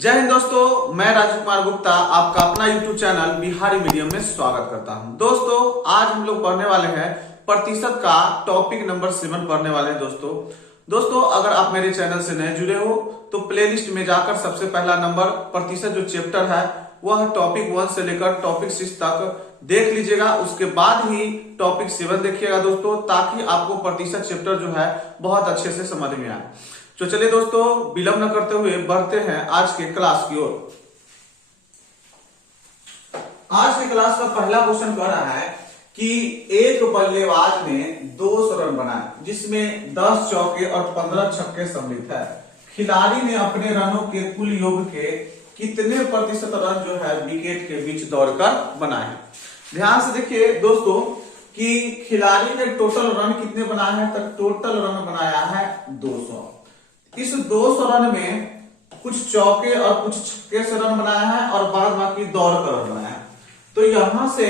जय हिंद दोस्तों, मैं राजीव कुमार गुप्ता आपका अपना YouTube चैनल बिहारी मीडियम में स्वागत करता हूं। दोस्तों आज हम लोग पढ़ने वाले हैं प्रतिशत का टॉपिक नंबर 7 पढ़ने वाले हैं। दोस्तों अगर आप मेरे चैनल से नए जुड़े हो तो प्लेलिस्ट में जाकर सबसे पहला नंबर प्रतिशत जो चैप्टर है वह टॉपिक 1 से लेकर टॉपिक 6 तक देख लीजिएगा। उसके बाद ही टॉपिक 7 देखिएगा दोस्तों, ताकि आपको प्रतिशत चैप्टर जो है बहुत अच्छे से समझ में आए। तो चलिए दोस्तों विलंब न करते हुए बढ़ते हैं आज के क्लास की ओर। आज के क्लास का पहला क्वेश्चन कह रहा है कि एक बल्लेबाज ने 200 रन बनाए जिसमें 10 चौके और 15 छक्के सम्मिलित है। खिलाड़ी ने अपने रनों के कुल योग के कितने प्रतिशत रन जो है विकेट के बीच दौड़कर बनाए हैं। ध्यान से देखिए दोस्तों कि खिलाड़ी ने टोटल रन कितने बनाए हैं, तो टोटल रन बनाया है 200। इस 200 रन में कुछ चौके और कुछ छक्के से रन बनाया है और बाद बाकी दौड़ कर रन बनाया है। तो यहां से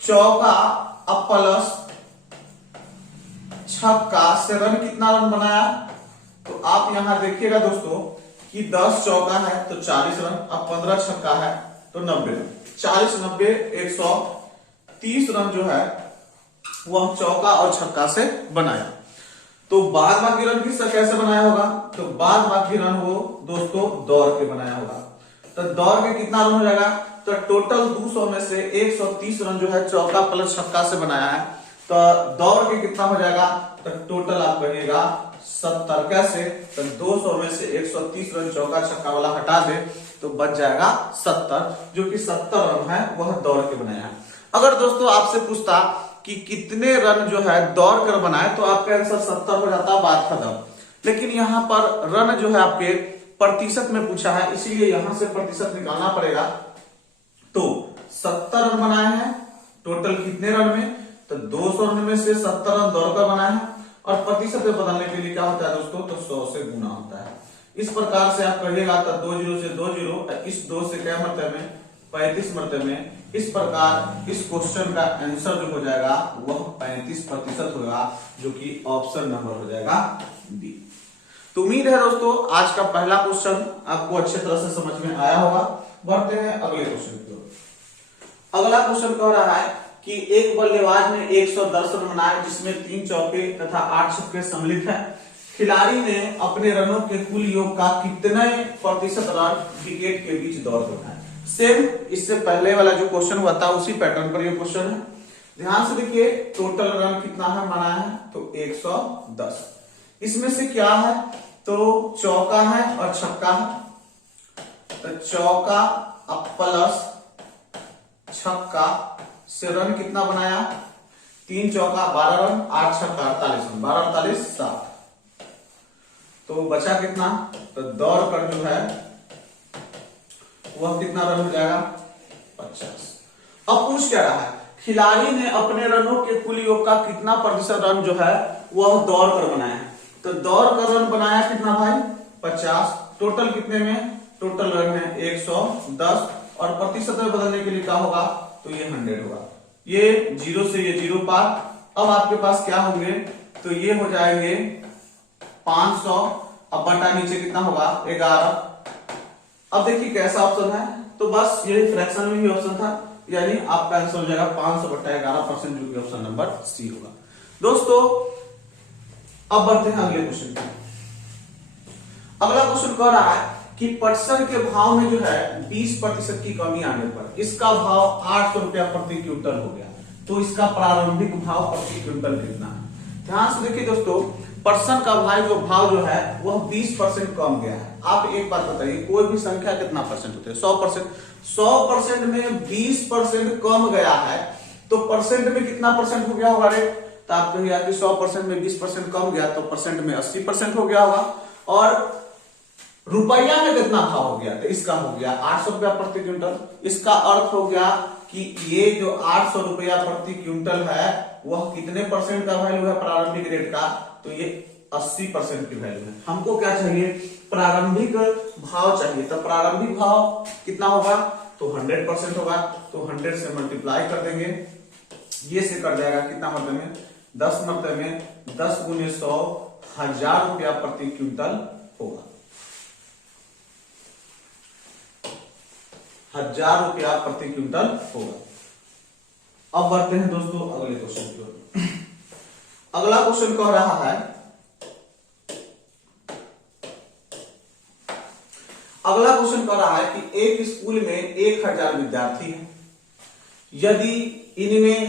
चौका अब प्लस छक्का से रन कितना रन बनाया, तो आप यहां देखिएगा दोस्तों कि 10 चौका है तो 40 रन, अब 15 छक्का है तो 90 रन। 40 90 130 रन जो है वह चौका और छक्का से बनाया। तो बाद बाकी रन किससे कैसे बनाया होगा, तो बाद बाकी रन वो दोस्तों दौड़ के बनाया होगा। तो दौड़ के कितना रन हो जाएगा, तो टोटल 200 में से 130 रन जो है चौका प्लस छक्का से बनाया है। तो दौड़ के कितना हो जाएगा, तो टोटल आप कहिएगा 70। कैसे, तो 200 में से 130 रन चौका छक्का वाला हटा दे तो बच जाएगा 70, जो कि 70 रन है वह दौड़ के बनाया है। अगर दोस्तों आपसे पूछता कि कितने रन जो है दौड़ कर बनाए तो आपका आंसर 70 हो जाता, बात खत्म। लेकिन यहां पर रन जो है आपके प्रतिशत में पूछा है, इसीलिए यहां से प्रतिशत निकालना पड़ेगा। तो 70 रन बनाए हैं टोटल कितने रन में, तो 200 रन में से 70 रन दौड़कर बनाए हैं। और प्रतिशत में बदलने के लिए क्या होता है दोस्तों, तो 100 से गुना होता है। इस प्रकार से आप कहिएगा तो 2 0 से 2 0, इस 2 से क्या मरतबे में 35 मरतबे में। इस प्रकार इस क्वेश्चन का आंसर जो हो जाएगा वह 35% होगा, जो कि ऑप्शन नंबर हो जाएगा डी। तो उम्मीद है दोस्तों आज का पहला क्वेश्चन आपको अच्छे तरह से समझ में आया होगा। बढ़ते हैं अगले क्वेश्चन की ओर। अगला क्वेश्चन कह रहा है कि एक बल्लेबाज ने 110 रन बनाए जिसमें 3 चौके तथा 8 छक्के सम्मिलित है। खिलाड़ी ने अपने रनों के कुल योग का कितने प्रतिशत रन विकेट के बीच दौड़ कर बनाए। सेम इससे पहले वाला जो क्वेश्चन हुआ था उसी पैटर्न पर ये क्वेश्चन है। ध्यान से देखिए टोटल रन कितना है बनाया है, तो 110। इसमें से क्या है, तो चौका है और छक्का है। तो चौका अब प्लस छक्का से रन कितना बनाया, 3 चौका 12 रन, 8 छक्का 48 रन, 12 48 7। तो बचा कितना, तो दौड़ कर जो है वह कितना रन हो जाएगा 50। अब पूछ क्या रहा है, खिलाड़ी ने अपने रनों के कुल योग का कितना प्रतिशत रन जो है वह दौड़ कर बनाया है। तो दौड़ कर रन बनाया कितना भाई 50। टोटल कितने में, टोटल रन है 110 और प्रतिशत में बदलने के लिए क्या होगा, तो ये 100 होगा। ये 0 से ये 0 पार। अब आपके पास क्या होंगे, तो ये हो जाएंगे 500। अब बटा नीचे कितना होगा 11। अब देखिए कैसा ऑप्शन है, तो बस ये फ्रैक्शन में ही ऑप्शन था, यानी आपका आंसर हो जाएगा 500 बटा 11%, जो कि ऑप्शन नंबर सी होगा। दोस्तों अब बढ़ते हैं अगले क्वेश्चन की। अगला क्वेश्चन कह रहा है कि पटसन के भाव में जो है 20% की कमी आने पर इसका भाव 800 रुपया प्रति क्विंटल हो गया, तो इसका प्रारंभिक भाव प्रति क्विंटल कितना है। ध्यान से देखिए दोस्तों, पर्सन का भाव जो है वह 20% कम गया है। आप एक बात बताइए, कोई भी संख्या कितना परसेंट होते हैं, 100%। 100% में 20% कम गया है, तो परसेंट में कितना परसेंट हो गया होगा रेट, तो आप कहिए कि 100% में 20% कम गया तो परसेंट में 80% हो गया होगा। और रुपया में कितना भाव हो गया, तो इसका हो गया 800 रुपया प्रति क्विंटल। इसका अर्थ हो गया कि ये जो 800 रुपया प्रति क्विंटल है वह कितने परसेंट का वैल्यू है प्रारंभिक रेट का, तो ये 80% की वैल्यू है। हमको क्या चाहिए, प्रारंभिक भाव चाहिए। तो प्रारंभिक भाव कितना होगा, तो 100% होगा। तो 100 से मल्टीप्लाई कर देंगे, ये से कर जाएगा कितना मरतबे में 10 मरतबे में 10 गुने 100 1000 रुपया प्रति क्विंटल होगा। 1000 रुपया प्रति क्विंटल होगा। अब बढ़ते हैं दोस्तों अगले क्वेश्चन की ओर। अगला क्वेश्चन कह रहा है, अगला क्वेश्चन कह रहा है कि एक स्कूल में 1000 विद्यार्थी हैं, यदि इनमें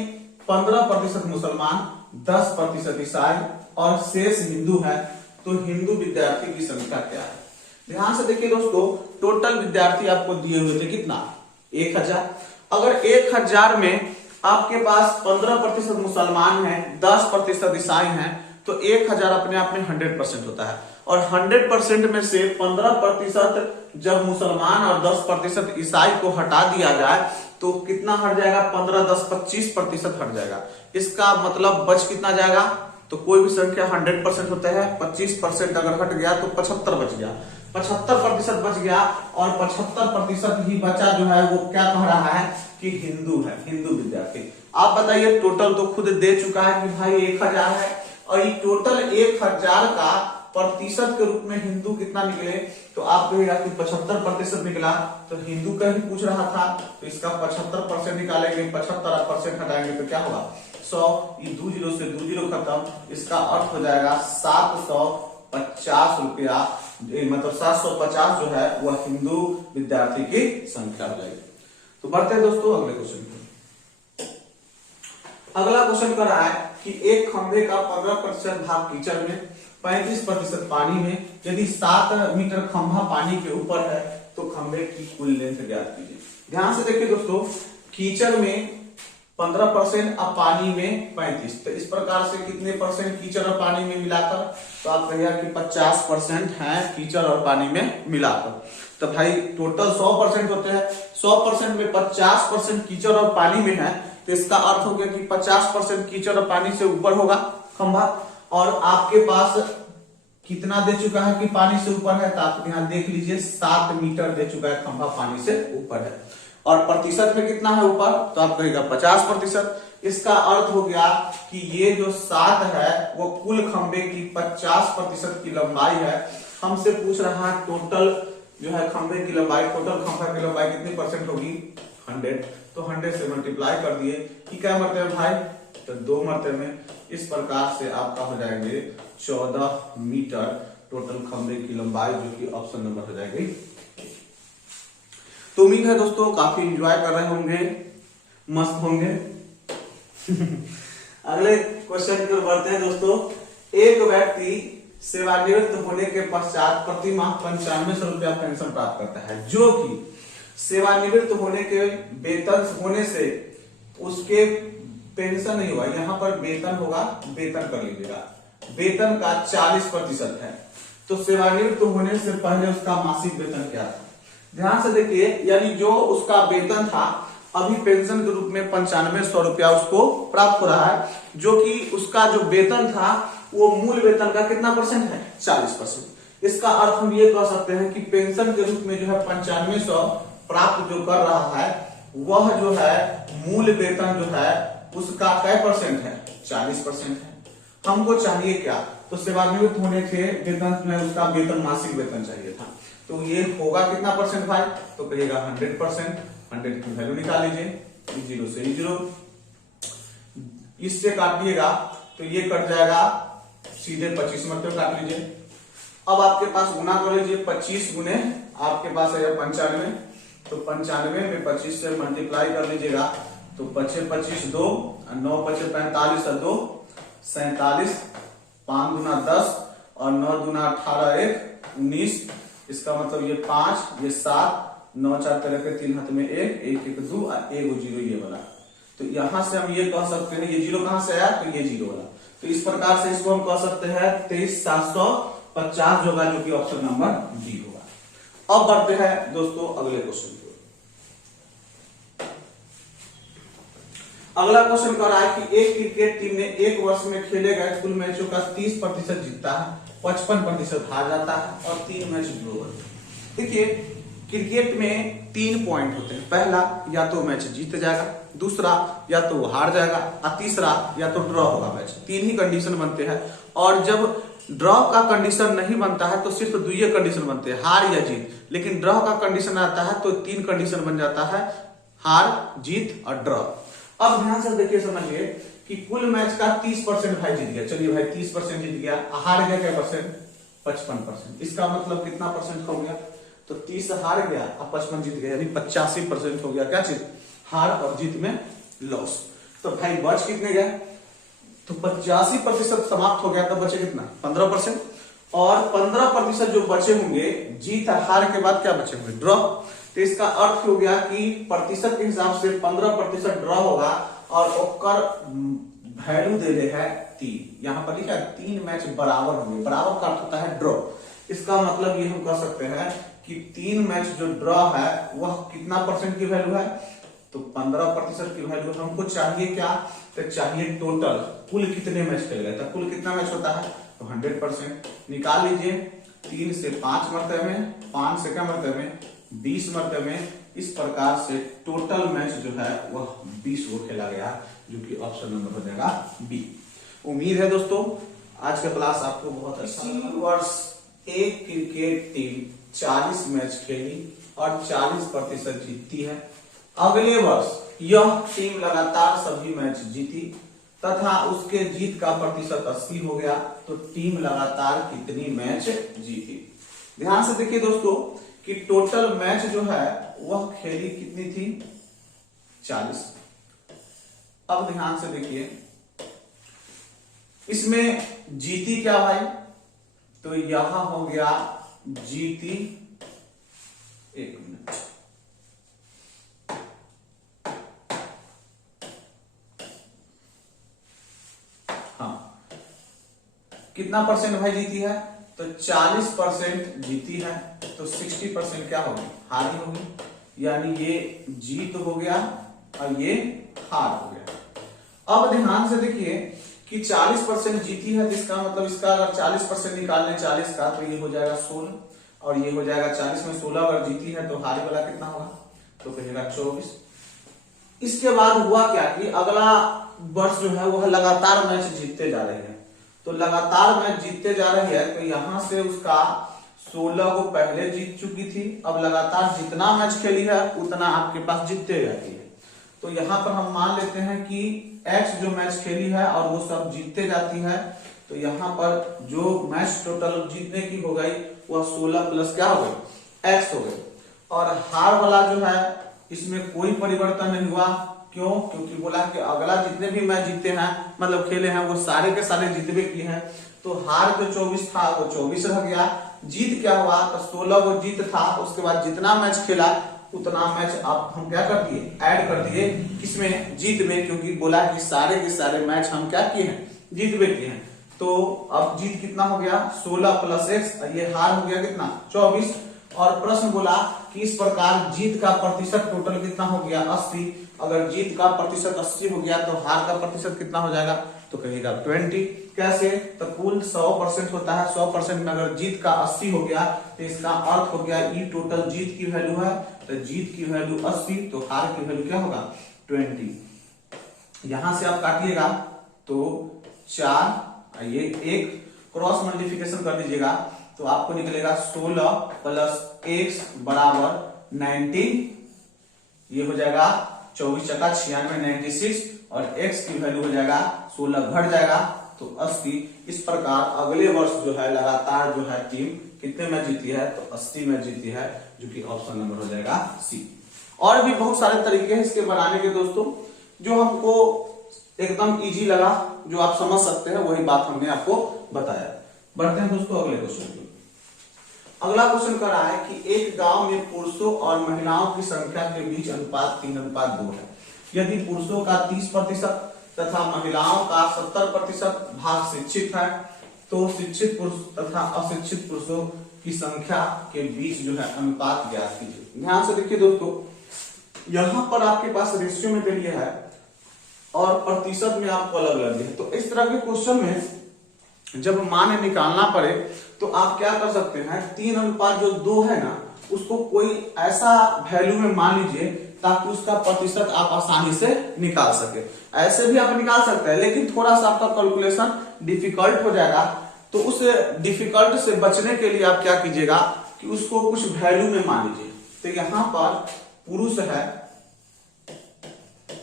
15% मुसलमान, 10% ईसाई और शेष हिंदू है, तो हिंदू विद्यार्थी की संख्या क्या है? ध्यान से देखिए दोस्तों, टोटल विद्यार्थी आपको दिए हुए थे कितना? 1000। अगर 1000 में आपके पास 15% मुसलमान है, 10% ईसाई हैं, तो 1000 अपने आप में 100% होता है। और 100% में से 15% जब मुसलमान और 10% ईसाई को हटा दिया जाए तो कितना हट जाएगा? 15, 10, 25% हट जाएगा। इसका मतलब बच कितना जाएगा? तो कोई भी संख्या 100% होता है, 25% अगर हट गया तो 75 बच गया, 75% बच गया और 75% ही बचा जो है वो क्या कह रहा है कि हिंदू है, हिंदू विद्यार्थी। आप बताइए, टोटल तो खुद दे चुका है कि भाई 1000 है, और ये टोटल 1000 का प्रतिशत के रूप में हिंदू कितना निकले? तो आप कहेगा कि 75% निकला, तो हिंदू का ही पूछ रहा था, तो इसका 75% निकालेंगे, 75% हटाएंगे तो क्या होगा? 100, ये 2 जीरो से 2 जीरो खत्म, इसका अर्थ हो जाएगा 750 रुपया, मतलब 750 जो है वह हिंदू विद्यार्थी की संख्या हो जाएगी। तो बढ़ते हैं दोस्तों अगले क्वेश्चन पे। अगला क्वेश्चन कर रहा है कि एक खंभे का 15% भाग कीचड़ में, 35% पानी में, यदि 7 मीटर खंभा पानी के ऊपर है तो खंभे की कुल लेंथ ज्ञात कीजिए। ध्यान से देखिए दोस्तों, कीचड़ में 15% और पानी में 35, तो इस प्रकार से कितने परसेंट कीचड़ और पानी में मिलाकर? तो आप कहिए कि 50% है कीचड़ और पानी में मिलाकर। तो भाई टोटल 100% होते हैं, 100% में 50% कीचड़ और पानी में है, तो इसका अर्थ हो गया कि 50% कीचड़ और पानी से ऊपर होगा खंभा। और आपके पास कितना दे चुका है कि पानी से ऊपर है? तो आप यहाँ देख लीजिए 7 मीटर दे चुका है खंभा पानी से ऊपर है। और प्रतिशत में कितना है ऊपर? तो आप कहेगा 50%। इसका अर्थ हो गया कि ये जो 7 है वो कुल खंबे की 50% की लंबाई है। हमसे पूछ रहा है टोटल जो है खंबे की लंबाई, टोटल खंभा की लंबाई कितनी परसेंट होगी? 100। तो 100 से मल्टीप्लाई कर दिए कि क्या मरते भाई? तो 2 मरते में। इस प्रकार से आपका हो जाएंगे 14 मीटर टोटल खंबे की लंबाई, जो कि ऑप्शन नंबर हो जाएगी। तो उम्मीद है दोस्तों काफी एंजॉय कर रहे होंगे, मस्त होंगे। अगले क्वेश्चन की ओर बढ़ते हैं दोस्तों। एक व्यक्ति सेवानिवृत्त होने के पश्चात प्रति माह 9500 रुपया पेंशन प्राप्त करता है, जो कि सेवानिवृत्त होने के वेतन होने से उसके पेंशन नहीं हुआ, यहाँ पर वेतन होगा, वेतन कर लीजिएगा, वेतन का 40% है। तो सेवानिवृत्त होने से पहले उसका मासिक वेतन क्या था? ध्यान से देखिए, यानी जो उसका वेतन था अभी पेंशन के रूप में 9500 रुपया उसको प्राप्त हो रहा है, जो कि उसका जो वेतन था वो मूल वेतन का कितना परसेंट है? 40%। इसका अर्थ हम ये कह सकते हैं कि पेंशन के रूप में जो है 9500 प्राप्त जो कर रहा है वह जो है मूल वेतन जो है उसका क्या परसेंट है? 40% है। हमको चाहिए क्या? तो सेवानिवृत्त होने के वेतन में उसका वेतन मासिक वेतन चाहिए था, तो ये होगा कितना परसेंट भाई? तो कहिएगा 100%। 100 की वैल्यू निकाल लीजिए, 0 से 0, इससे काटिएगा तो ये कट जाएगा, सीधे 25 मरते काट लीजिए। अब आपके पास गुना कर लीजिए, 25 गुने आपके पास है 95, तो 95 में 25 से मल्टीप्लाई कर लीजिएगा, तो 25 25 2, 9 25 45 और 2 47, 5 गुना 10 और 9 गुना 18 1 19। इसका मतलब ये 5, ये 7, 9 4 तरह के 3 हाथ में 1 1 1 2 और 1 0 ये वाला। तो यहां से हम ये कह सकते हैं, ये 0 कहां से आया? तो ये 0 वाला। तो इस प्रकार से इसको हम कह सकते हैं 23750 होगा, जो कि ऑप्शन नंबर डी होगा। अब बढ़ते हैं दोस्तों अगले क्वेश्चन की। अगला क्वेश्चन कह रहा है कि एक क्रिकेट टीम ने एक वर्ष में खेले गए कुल मैचों का 30% जीतता है, 55% हार जाता है और 3 मैच ड्रॉ होते हैं। देखिए, क्रिकेट में 3 पॉइंट होते हैं। पहला, या तो मैच जीत जाएगा, दूसरा या तो वो हार जाएगा और तीसरा या तो ड्रॉ होगा मैच। 3 ही कंडीशन बनते हैं। और जब ड्रॉ का कंडीशन नहीं बनता है तो सिर्फ दो ही कंडीशन बनते हैं, हार या जीत। लेकिन ड्रॉ का कंडीशन आता है तो तीन कंडीशन बन जाता है, हार, जीत और ड्रॉ। अब ध्यान से देखिए, समझिए कि कुल मैच का 30% भाई जीत गया। चलिए भाई 30% जीत गया, हार गया क्या परसेंट? 55%। इसका मतलब कितना परसेंट हो गया? तो 30 हार गया और 55 जीत गया, यानी 85% हो गया क्या चीज? हार और जीत में लॉस। तो भाई बच कितने गए? तो 85% समाप्त हो गया, तो बचे कितना? 15%। और 15% जो बचे होंगे जीत हार के बाद क्या बचे होंगे? ड्रॉ। तो इसका अर्थ हो गया कि प्रतिशत के हिसाब से 15% ड्रॉ होगा और ओकर वैल्यू दे रहे है 3। यहां पर लिखा है 3 मैच बराबर होंगे। बराबर का अर्थ होता है ड्रॉ। इसका मतलब ये हम कह सकते हैं कि 3 मैच जो ड्रॉ है वह कितना परसेंट की वैल्यू है? तो 15% की वैल्यू। हमको चाहिए क्या? तो चाहिए टोटल, कुल कितने मैच खेल गए। तो कुल कितना मैच होता है? तो 100%। निकाल लीजिए, 3 से 5 मरतबे में, 5 से क्या मरतबे में? 20 मरतबे में। इस प्रकार से टोटल मैच जो है वह 20 वो खेला गया, जो कि ऑप्शन नंबर हो जाएगा बी। उम्मीद है दोस्तों आज का क्लास आपको बहुत अच्छा लगा। वर्ष एक क्रिकेट टीम 40 मैच खेली और 40% जीतती है। अगले वर्ष यह टीम लगातार सभी मैच जीती तथा उसके जीत का प्रतिशत 80 हो गया, तो टीम लगातार कितनी मैच जीती? ध्यान से देखिए दोस्तों कि टोटल मैच जो है वह खेली कितनी थी? 40। अब ध्यान से देखिए, इसमें जीती क्या भाई? तो यहां हो गया जीती, एक मिनट, हाँ, कितना परसेंट भाई जीती है? तो 40% जीती है, तो 60% क्या होगी? हार ही होगी। यानी ये जीत हो गया और ये हार हो गया। अब ध्यान से देखिए कि 40% जीती है, तो इसका मतलब इसका अगर 40% निकालने 40 का, तो ये हो जाएगा 16 और ये हो जाएगा 40 में 16 अगर जीती है तो हार वाला कितना होगा? तो कहेगा 24। इसके बाद हुआ क्या कि अगला वर्ष जो है वह लगातार मैच जीतते जा रहे हैं। तो लगातार मैच जीतते जा रही है, तो यहां से उसका 16 को पहले जीत चुकी थी। अब लगातार जितना मैच खेली है उतना आपके पास जीतते जाती है। तो यहाँ पर हम मान लेते हैं कि X जो मैच खेली है और वो सब जीतते जाती है, तो यहाँ पर जो मैच टोटल जीतने की हो गई वह 16 प्लस क्या हो गई? X हो गई। और हार वाला जो है इसमें कोई परिवर्तन नहीं हुआ। क्यों? क्योंकि बोला कि अगला जितने भी मैच जीते हैं, मतलब खेले हैं, वो सारे के सारे जीतबे किए हैं। तो हार जो 24 था वो 24 रह गया। जीत क्या हुआ? तो 16 वो जीत था, उसके बाद जितना मैच खेला उतना मैच आप हम क्या कर दिए? ऐड कर दिए किसमें? जीत में, क्योंकि बोला कि सारे के सारे मैच हम क्या किए हैं? जीतबे किए हैं। तो अब जीत कितना हो गया? 16 प्लस एक्स, ये हार हो गया कितना? 24। और प्रश्न बोला कि इस प्रकार जीत का प्रतिशत टोटल कितना हो गया? 80। अगर जीत का प्रतिशत 80 हो गया तो हार का प्रतिशत कितना हो जाएगा? तो कहेगा 20। कैसे? तो कुल 100% होता है, 100% में अगर जीत का 80 हो गया तो इसका अर्थ हो गया ई टोटल जीत की वैल्यू है, तो जीत की वैल्यू 80, तो हार की वैल्यू क्या होगा? 20। यहां से आप काटिएगा तो 4, ये एक क्रॉस मल्टीप्लिकेशन कर दीजिएगा तो आपको निकलेगा 16 प्लस x बराबर 90। ये हो जाएगा 24 चक्का 96, 96 और x की वैल्यू हो जाएगा 16 घट जाएगा तो 80। इस प्रकार अगले वर्ष जो है लगातार जो है टीम कितने मैच जीती है? तो 80 मैच जीती है, जो कि ऑप्शन नंबर हो जाएगा सी। और भी बहुत सारे तरीके हैं इसके बनाने के दोस्तों, जो हमको एकदम इजी लगा, जो आप समझ सकते हैं, वही बात हमने आपको बताया। बढ़ते हैं दोस्तों अगले क्वेश्चन की। अगला क्वेश्चन कर रहा है कि एक गांव में पुरुषों और महिलाओं की संख्या के बीच अनुपात 3:2 है। यदि पुरुषों का 30% तथा महिलाओं का 70% भाग शिक्षित है, तो शिक्षित पुरुष तथा अशिक्षित पुरुषों की संख्या के बीच जो है अनुपात ज्ञात कीजिए। ध्यान से देखिए दोस्तों, यहां पर आपके पास रेशियो में दे दिया है और प्रतिशत में आपको अलग अलग दिया है। तो इस तरह के क्वेश्चन में जब मान निकालना पड़े तो आप क्या कर सकते हैं? 3:2 है ना, उसको कोई ऐसा वैल्यू में मान लीजिए ताकि उसका प्रतिशत आप आसानी से निकाल सके। ऐसे भी आप निकाल सकते हैं, लेकिन थोड़ा सा आपका कैलकुलेशन डिफिकल्ट हो जाएगा। तो उस डिफिकल्ट से बचने के लिए आप क्या कीजिएगा कि उसको कुछ वैल्यू में मान लीजिए। तो यहां पर पुरुष है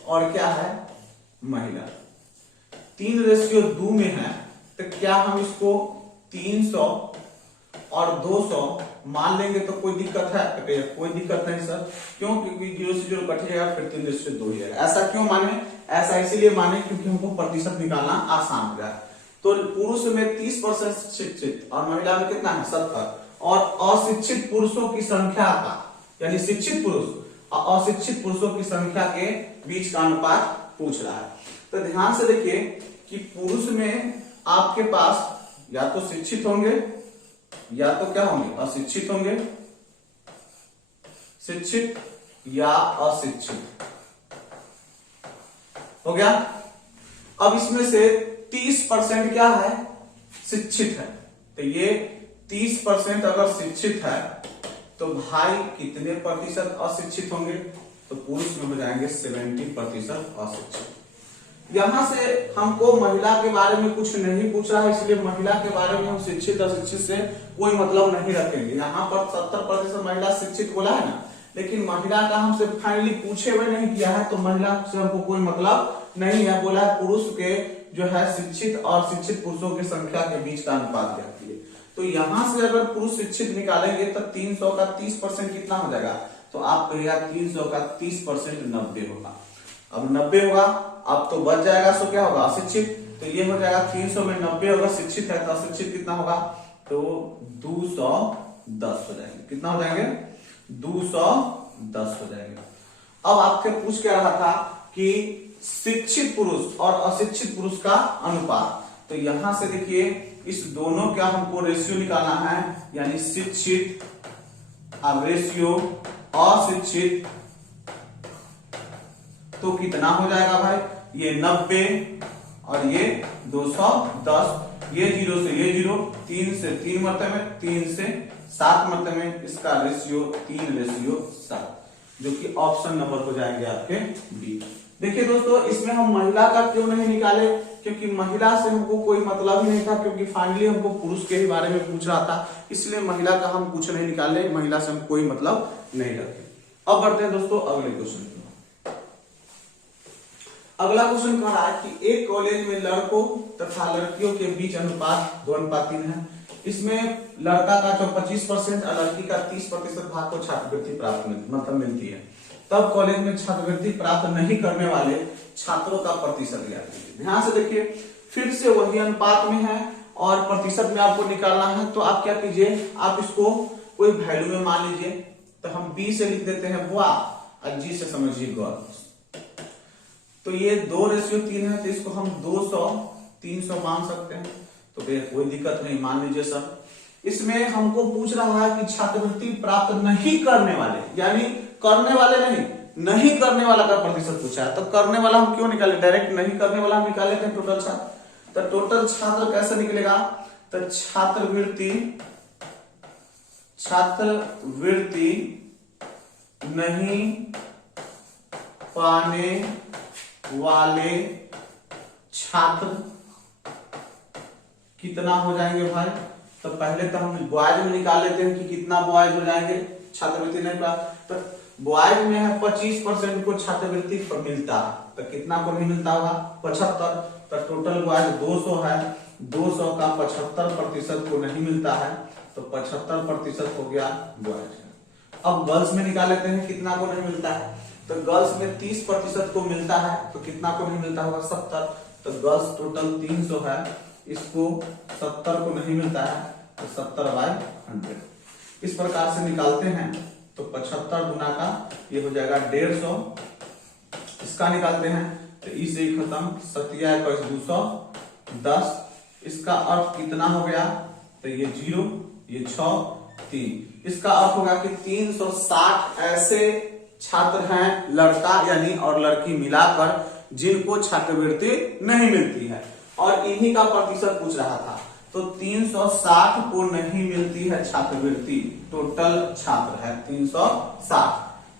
और क्या है, महिला। 3:2 में है, तो क्या हम इसको 300 और 200 मान लेंगे तो कोई दिक्कत है? तो कोई दिक्कत नहीं सर। क्यों? क्योंकि 0 से 0 कट जाएगा, फिर 3:2 ही है। ऐसा क्यों माने? ऐसा इसीलिए माने क्योंकि हमको प्रतिशत निकालना आसान हो जाए। तो पुरुष में 30% शिक्षित और महिला में कितना है? 70। और अशिक्षित पुरुषों की संख्या का, यानी शिक्षित पुरुष और अशिक्षित पुरुषों की संख्या के बीच का अनुपात पूछ रहा है। तो ध्यान से देखिए कि पुरुष में आपके पास या तो शिक्षित होंगे या तो क्या होंगे, अशिक्षित होंगे, शिक्षित या अशिक्षित। हो गया। अब इसमें से 30% क्या है? शिक्षित है। तो ये 30% अगर शिक्षित है तो भाई कितने प्रतिशत अशिक्षित होंगे? तो पुरुष में हो जाएंगे 70% अशिक्षित। यहां से हमको महिला के बारे में कुछ नहीं पूछा है, इसलिए महिला के बारे में हम शिक्षित अशिक्षित से कोई मतलब नहीं रखेंगे। यहाँ पर 70% महिला शिक्षित बोला है ना, लेकिन महिला का हमसे फाइनली पूछे हुए नहीं किया है, तो महिला से हमको कोई मतलब नहीं है। बोला है पुरुष के जो है शिक्षित और शिक्षित पुरुषों की संख्या के बीच का अनुपात ज्ञात कीजिए। तो यहां से अगर पुरुष शिक्षित निकालेंगे तो 300 का 30% कितना हो जाएगा? तो आप कहिएगा 300 का 30% 90 होगा। अब 90 होगा, अब तो बच जाएगा, सो क्या होगा? अशिक्षित। तो ये हो जाएगा 300 में 90 होगा, शिक्षित है तो अशिक्षित कितना होगा? तो 210 हो जाएंगे। कितना हो जाएंगे? 210 हो जाएंगे। अब आपके पूछ क्या रहा था कि शिक्षित पुरुष और अशिक्षित पुरुष का अनुपात। तो यहां से देखिए इस दोनों का हमको रेशियो निकालना है, यानी शिक्षित अब रेशियो अशिक्षित, तो कितना हो जाएगा भाई? ये 90 और ये 210, ये 0 से ये 0, 3 से 3 मरतबे में, 3 से 7 मरतबे में, इसका रेशियो 3:7, जो कि ऑप्शन नंबर हो जाएंगे आपके बी। देखिए दोस्तों, इसमें हम महिला का क्यों नहीं निकाले? क्योंकि महिला से हमको कोई मतलब ही नहीं था, क्योंकि फाइनली हमको पुरुष के ही बारे में पूछ रहा था, इसलिए महिला का हम कुछ नहीं निकाले, महिला से हम कोई मतलब नहीं रखे। अब बढ़ते हैं दोस्तों अगले क्वेश्चन। अगला क्वेश्चन कह रहा है कि एक कॉलेज में लड़कों तथा लड़कियों के बीच अनुपात 2:3 है। इसमें लड़का का जो 25% और लड़की का 30% भाग को छात्रवृत्ति प्राप्त मिलती है। तब कॉलेज में छात्रवृत्ति प्राप्त नहीं करने वाले छात्रों का प्रतिशत ज्ञात कीजिए। ध्यान से देखिए, फिर से वही अनुपात में है और प्रतिशत में आपको निकालना है। तो आप क्या कीजिए, आप इसको कोई वैल्यू में मान लीजिए। तो हम बी से लिख देते हैं बुआ और जी से समझिए गर्ल। तो ये 2:3 है, तो इसको हम 200 300 मान सकते हैं। तो कोई दिक्कत नहीं, मान लीजिए सर। इसमें हमको पूछ रहा है कि छात्रवृत्ति प्राप्त नहीं करने वाले, यानी करने वाले नहीं करने वाला का प्रतिशत पूछा है। तो करने वाला हम क्यों निकाले? डायरेक्ट नहीं करने वाला हम निकाल लेते हैं टोटल छात्र। तो टोटल छात्र कैसे निकलेगा? तो छात्रवृत्ति नहीं पाने वाले छात्र कितना हो जाएंगे भाई? तो पहले तो हम बॉयज में निकाल लेते हैं कि कितना बॉयज हो जाएंगे छात्रवृत्ति नहीं प्राप्त। तो बॉयज में है 25% को छात्रवृत्ति मिलता है, तो कितना को नहीं मिलता होगा? 75। तो टोटल बॉयज 200 है, 200 का 75% को नहीं मिलता है, तो 75% हो गया बॉयज। अब गर्ल्स में निकाल लेते हैं कितना को नहीं मिलता है। तो गर्ल्स में 30% को मिलता है, तो कितना को नहीं मिलता होगा? 70। तो गर्ल्स टोटल 300 है, इसको 70 को नहीं मिलता है, तो 70/100 इस प्रकार से निकालते हैं। तो 75 गुना का ये हो जाएगा 150। इसका निकालते हैं तो इसे ही खत्म, 7 × 210। इसका अर्थ कितना हो गया? तो ये 0, ये 6, 3। इसका अर्थ होगा कि 360 ऐसे छात्र हैं, लड़का यानी और लड़की मिलाकर, जिनको छात्रवृत्ति नहीं मिलती है, और इन्हीं का प्रतिशत पूछ रहा था। तो 360 को नहीं मिलती है छात्रवृत्ति, टोटल छात्र है 360।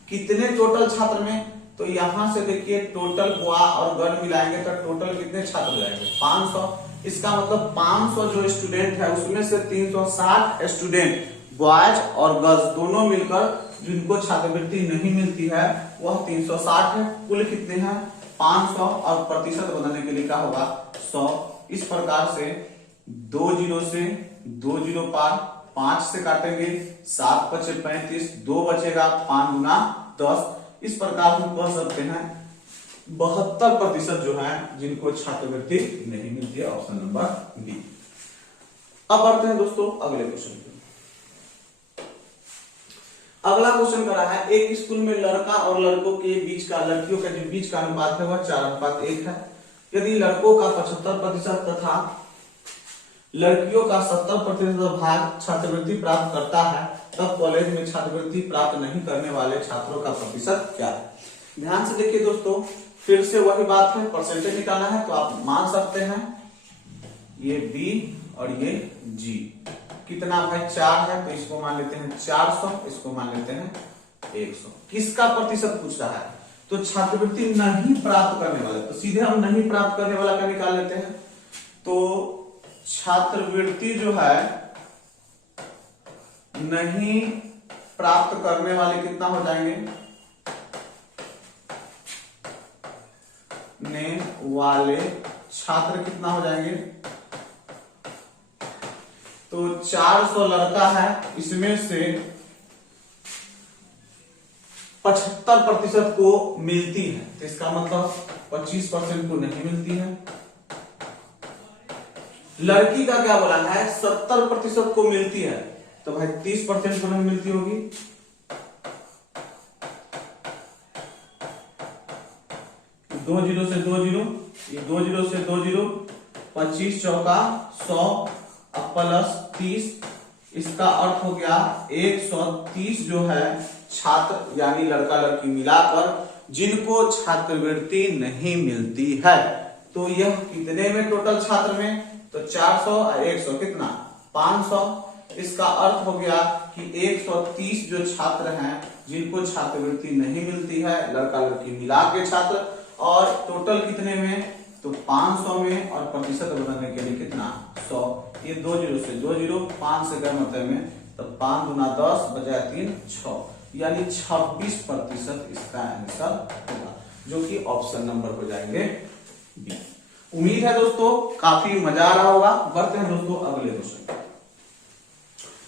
कितने टोटल छात्र में? तो यहां से देखिए टोटल बुआ और गर्ल मिलाएंगे तो टोटल कितने छात्र हो जाएंगे? 500। इसका मतलब 500 जो स्टूडेंट है उसमें से 360 स्टूडेंट बॉयज और गर्ल्स दोनों मिलकर जिनको छात्रवृत्ति नहीं मिलती है वह 360 है। कुल कितने हैं 500 और प्रतिशत बदलने के लिए क्या होगा 100। इस प्रकार से 2 जीरो से 2 जीरो पार 5 से काटेंगे 7 बचे 35 2 बचेगा 5 गुना 10। इस प्रकार हम कह सकते हैं 72% जो है जिनको छात्रवृत्ति नहीं मिलती है, ऑप्शन नंबर बी। अब बढ़ते हैं दोस्तों अगले क्वेश्चन पे। अगला क्वेश्चन करा है एक स्कूल में लड़का और लड़कों के बीच का लड़कियों का जो बीच का अनुपात है वह 4:1 है। यदि लड़कों का 75% तथा लड़कियों का 70% भाग छात्रवृत्ति प्राप्त करता है तब कॉलेज में छात्रवृत्ति प्राप्त नहीं करने वाले छात्रों का प्रतिशत क्या है। ध्यान से देखिए दोस्तों, फिर से वही बात है, परसेंटेज निकालना है तो आप मान सकते हैं ये बी और ये जी। कितना भाई 4 है तो इसको मान लेते हैं 400, इसको मान लेते हैं 100। किसका प्रतिशत पूछ रहा है तो छात्रवृत्ति नहीं प्राप्त करने वाले, तो सीधे हम नहीं प्राप्त करने वाला का निकाल लेते हैं। तो छात्रवृत्ति जो है नहीं प्राप्त करने वाले कितना हो जाएंगे ने वाले छात्र कितना हो जाएंगे। तो 400 लड़का है, इसमें से 75% को मिलती है तो इसका मतलब 25% को नहीं मिलती है। लड़की का क्या बोला है 70% को मिलती है तो भाई 30% को नहीं मिलती होगी। दो जीरो से 2 जीरो, ये 2 जीरो से 2 जीरो, 25 चौका 100 प्लस 30, इसका अर्थ हो गया 130 जो है छात्र यानी लड़का लड़की मिलाकर जिनको छात्रवृत्ति नहीं मिलती है। तो यह कितने में टोटल छात्र में तो 400 और 100 कितना 500। इसका अर्थ हो गया कि 130 जो छात्र हैं जिनको छात्रवृत्ति नहीं मिलती है लड़का लड़की मिला के छात्र, और टोटल कितने में तो 500 में, और प्रतिशत बनाने के लिए कितना 100। ये 2 जीरो से 2 जीरो, 5 से गए मतलब में तो 5 गुना 10 बजाय 3 6, यानी 26% इसका आंसर होगा जो कि ऑप्शन नंबर हो जाएंगे बी। उम्मीद है दोस्तों काफी मजा आ रहा होगा। बढ़ते हैं दोस्तों अगले क्वेश्चन।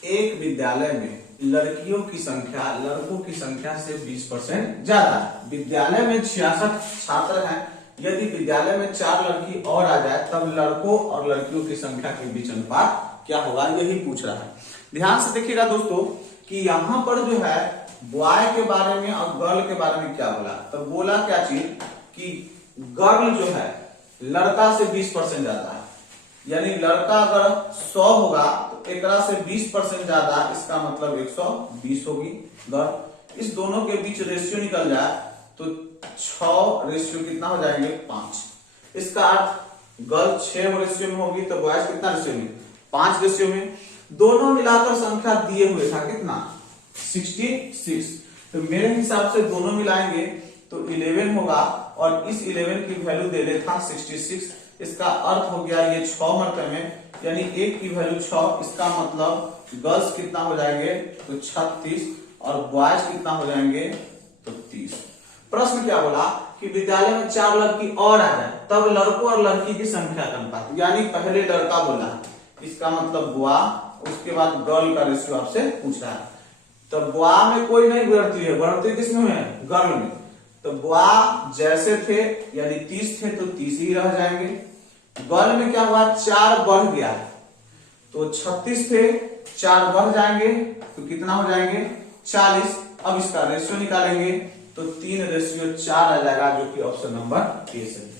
एक विद्यालय में लड़कियों की संख्या लड़कों की संख्या से 20% ज्यादा है। विद्यालय में 66 छात्र हैं। यदि विद्यालय में 4 लड़की और आ जाए तब लड़कों और लड़कियों की संख्या के बीच अनुपात क्या होगा, यही पूछ रहा है। ध्यान से देखिएगा दोस्तों कि यहाँ पर जो है बॉय के बारे में और गर्ल के बारे में क्या बोला, तो बोला क्या चीज कि गर्ल जो है लड़का से 20% ज्यादा है, यानी लड़का अगर 100 होगा तो एकरा से 20% ज्यादा, इसका मतलब 120 होगी गर्ल। इस दोनों के बीच रेशियो निकल जाए तो 6 रेशियो कितना हो जाएंगे 5। इसका अर्थ गर्ल 6 रेशियो में होगी तो बॉयज कितना रेशियो में 5 रेशियो में। दोनों मिलाकर संख्या दिए हुए था कितना 66, तो मेरे हिसाब से दोनों मिलाएंगे तो 11 होगा, और इस 11 की वैल्यू दे दे था 66। इसका अर्थ हो गया ये 6 मरतबे में, यानी एक की वैल्यू 6, इसका मतलब गर्ल्स कितना हो जाएंगे तो 36 और बॉयज कितना हो जाएंगे तो 30। प्रश्न क्या बोला कि विद्यालय में 4 लड़की और आ जाए तब लड़कों और लड़की की संख्या का अनुपात, यानी पहले लड़का बोला इसका मतलब बुआ, उसके बाद गर्ल का रेशियो आपसे पूछ रहा है। तो बुआ में कोई नहीं बढ़ती है, बढ़ती किसमें है गर्ल में। तो बुआ जैसे थे यानी 30 थे तो 30 ही रह जाएंगे। गर्ल में क्या हुआ 4 बढ़ गया तो 36 थे 4 बढ़ जाएंगे तो कितना हो जाएंगे 40। अब इसका रेशियो निकालेंगे तो 3:4 आ जाएगा जो कि ऑप्शन नंबर ए है।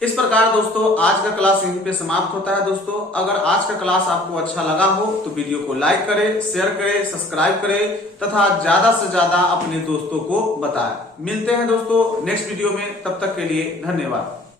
इस प्रकार दोस्तों आज का क्लास यहीं पे समाप्त होता है। दोस्तों अगर आज का क्लास आपको अच्छा लगा हो तो वीडियो को लाइक करें, शेयर करें, सब्सक्राइब करें तथा ज्यादा से ज्यादा अपने दोस्तों को बताएं। मिलते हैं दोस्तों नेक्स्ट वीडियो में, तब तक के लिए धन्यवाद।